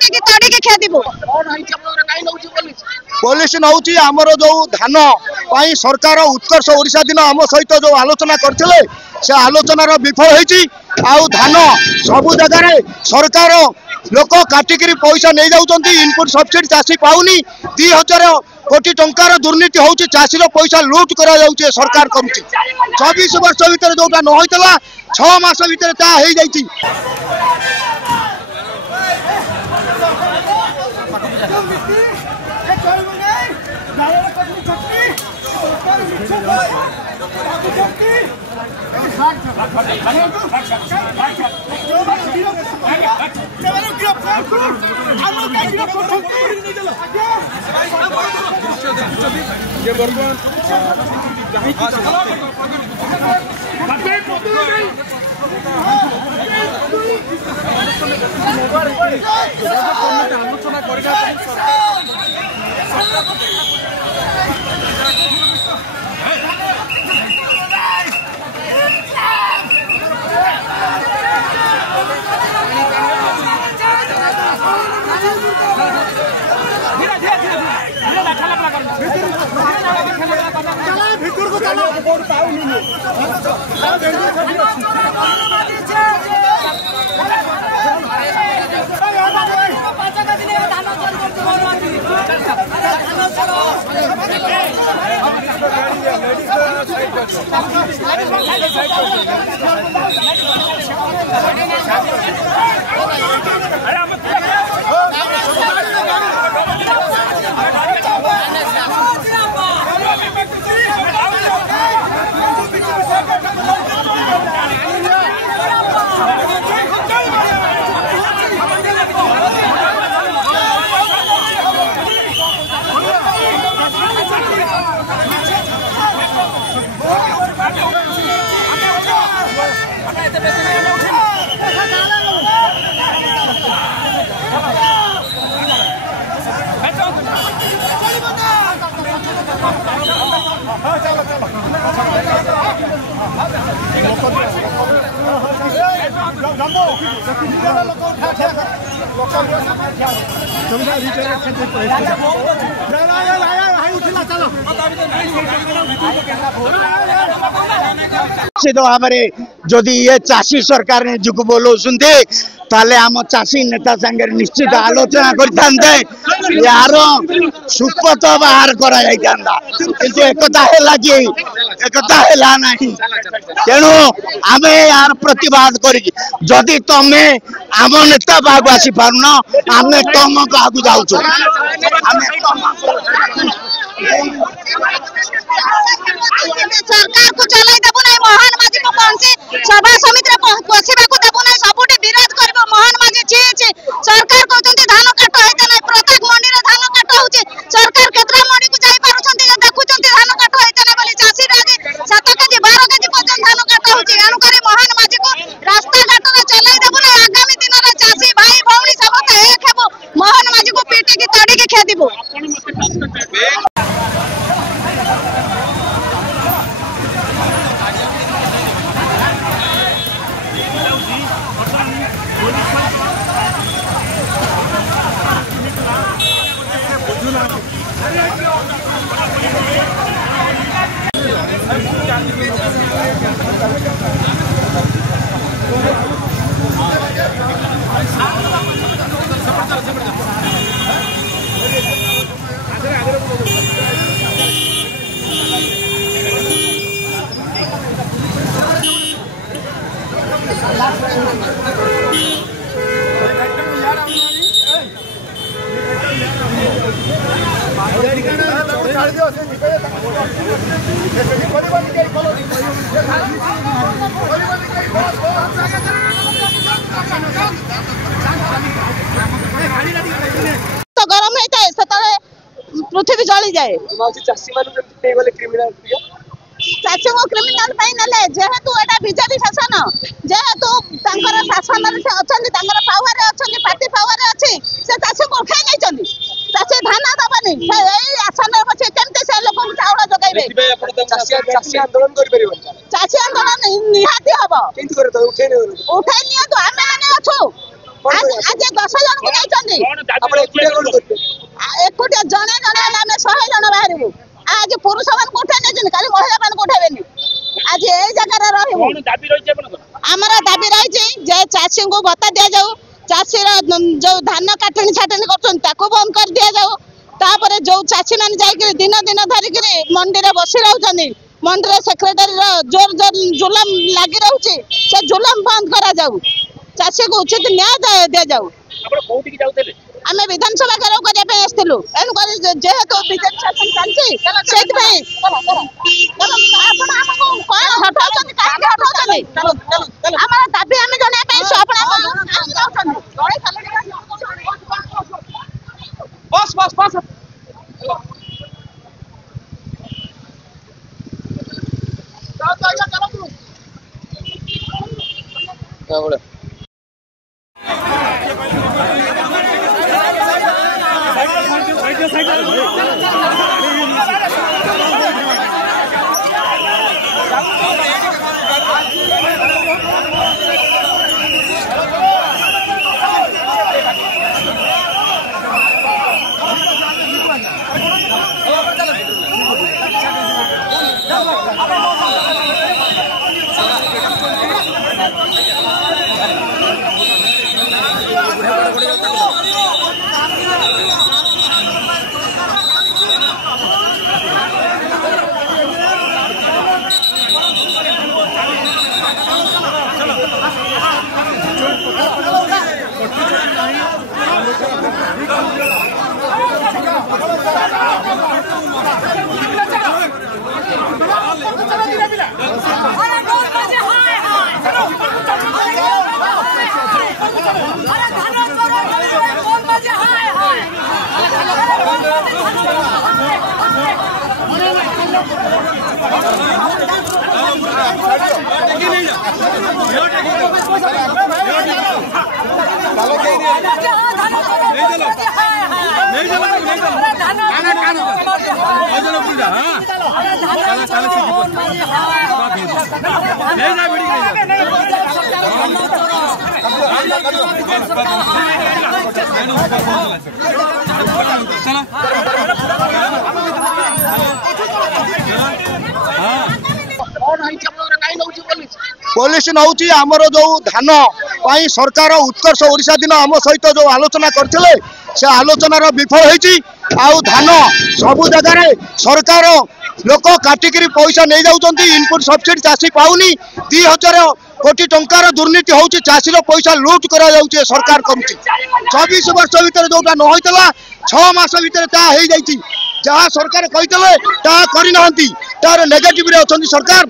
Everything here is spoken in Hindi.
ପିଟିକି ତଡ଼ିକି ଖେଦିବୁ। पुलिस नौ आमर जो धान सरकार उत्कर्ष ओडिशा दिन आम सहित जो आलोचना करते से आलोचनार विफल होती धान सबु जगार सरकार लोक काटिक पैसा नहीं जाऊँच इनपुट सब्सिडी चाषी पाऊनी 2000 कोटी टंकार दुर्नीति होची चाषीर पैसा लुट करा जाउचे सरकार करुची 24 वर्ष भीतर जोटा न होइतला 6 मास भीतर ता हेई जाइची। निश्चित भाव में जदि ये चाषी सरकार निजुक बोलाउंटे ताले आम चाषी नेता संगे निश्चित आलोचना करते यार सुपथ बाहर करा किंतु एकता है ना तेणु आम यार प्रतिवाद करी तमे आम नेता बाहर आसी पारुन आम तुम बाहर जाऊँ सरकार को चलाई देबु नै मोहन माझी को पहुंची सभा समिति रे बसिबा को देबु नै सबुठी विरोध करबो मोहन माझी छी सरकार कहते धान काट होते नै प्रत्येक मंडी रे धान काट होउची सरकार केतरा मंडी को जाई पारुछंती देखुछंती धान काट होते नै बोली चासी राजी 7 केजी 12 केजी पर्यंत धान काट होउची एनु करी मोहन माझी को रास्ता घाट रे चलाई देबु नै आगामी दिन रे चासी भाई भौणी सब एक हेबो मोहन माझी को पीटी की तड़ी के खेदिबो। तो गरम होता है पृथ्वी जली जाए चाषी चाषी को क्रिमिनाल जेहेतु एटा बीजेपी शासन जेहेतु शासन अच्छा पावर अच्छी पार्टी पावर अच्छी से चाषी को उठाई नहीं चाषी धान दबनी आसन बचे केमती से लोक चाउल जगैबे चाषी आंदोलन चाषी आंदोलन निहाती हम उठाई नि आम मैंने अच्छु आज 10 जन को ଅଛି ଏକୁଟିଆ ଜଣେ ଜଣେ ହେଲେ ଆମେ 100 ଜଣ ବାହାରିବୁ ଆଜି ପୁରୁଷ ମାନଙ୍କୁ ଉଠେଇ ନେଇଛନ୍ତି କାଲି ମହିଳା ମାନଙ୍କୁ ଉଠେଇବେନି ଆଜି ଏଇ ଜାଗାରେ ରହିବୁ ଆମର ଦାବି ରହିଛି ଯେ ଚାଷୀଙ୍କୁ ଭତ୍ତା ଦିଆଯାଉ ଚାଷୀର ଯୋଉ ଧାନ କାଟଣି ଛାଟଣି କରୁଛନ୍ତି ତାକୁ ବନ୍ଦ କରି ଦିଆଯାଉ ତାପରେ ଯୋଉ ଚାଷୀ ମାନେ ଯାଇକି ଦିନ ଦିନ ଧରିକିରି ମଣ୍ଡିରେ ବସି ରହୁଛନ୍ତି मंडी सेक्रेटरी जोर जोर जुलम लगी रही से जुलम बंद करा जाऊ चाषी को उचित न्याय दि जाऊ आम विधानसभा घेराव करने आसलु जेहेतु बीजेपी शासन चलती दाबी आम बस बस बस पुलिस नौ आमर जो धान सरकार उत्कर्ष ओडिशा दिन आम सहित जो आलोचना करते से आलोचनार विफल होती धान सबु जगार सरकार लोक काटिकी पैसा नहीं जाऊँच इनपुट सब्सिडी चाषी पाऊनी 2000 कोटी टंकार दुर्नीति होची चाषी पैसा लुट करा जाउचे सरकार करुची 24 वर्ष भीतर जोटा न होइतला 6 मास भीतर ता हेई जाइची जहाँ सरकार कहितले ता करि नहंती तार नेगेटिव रे अछंती सरकार।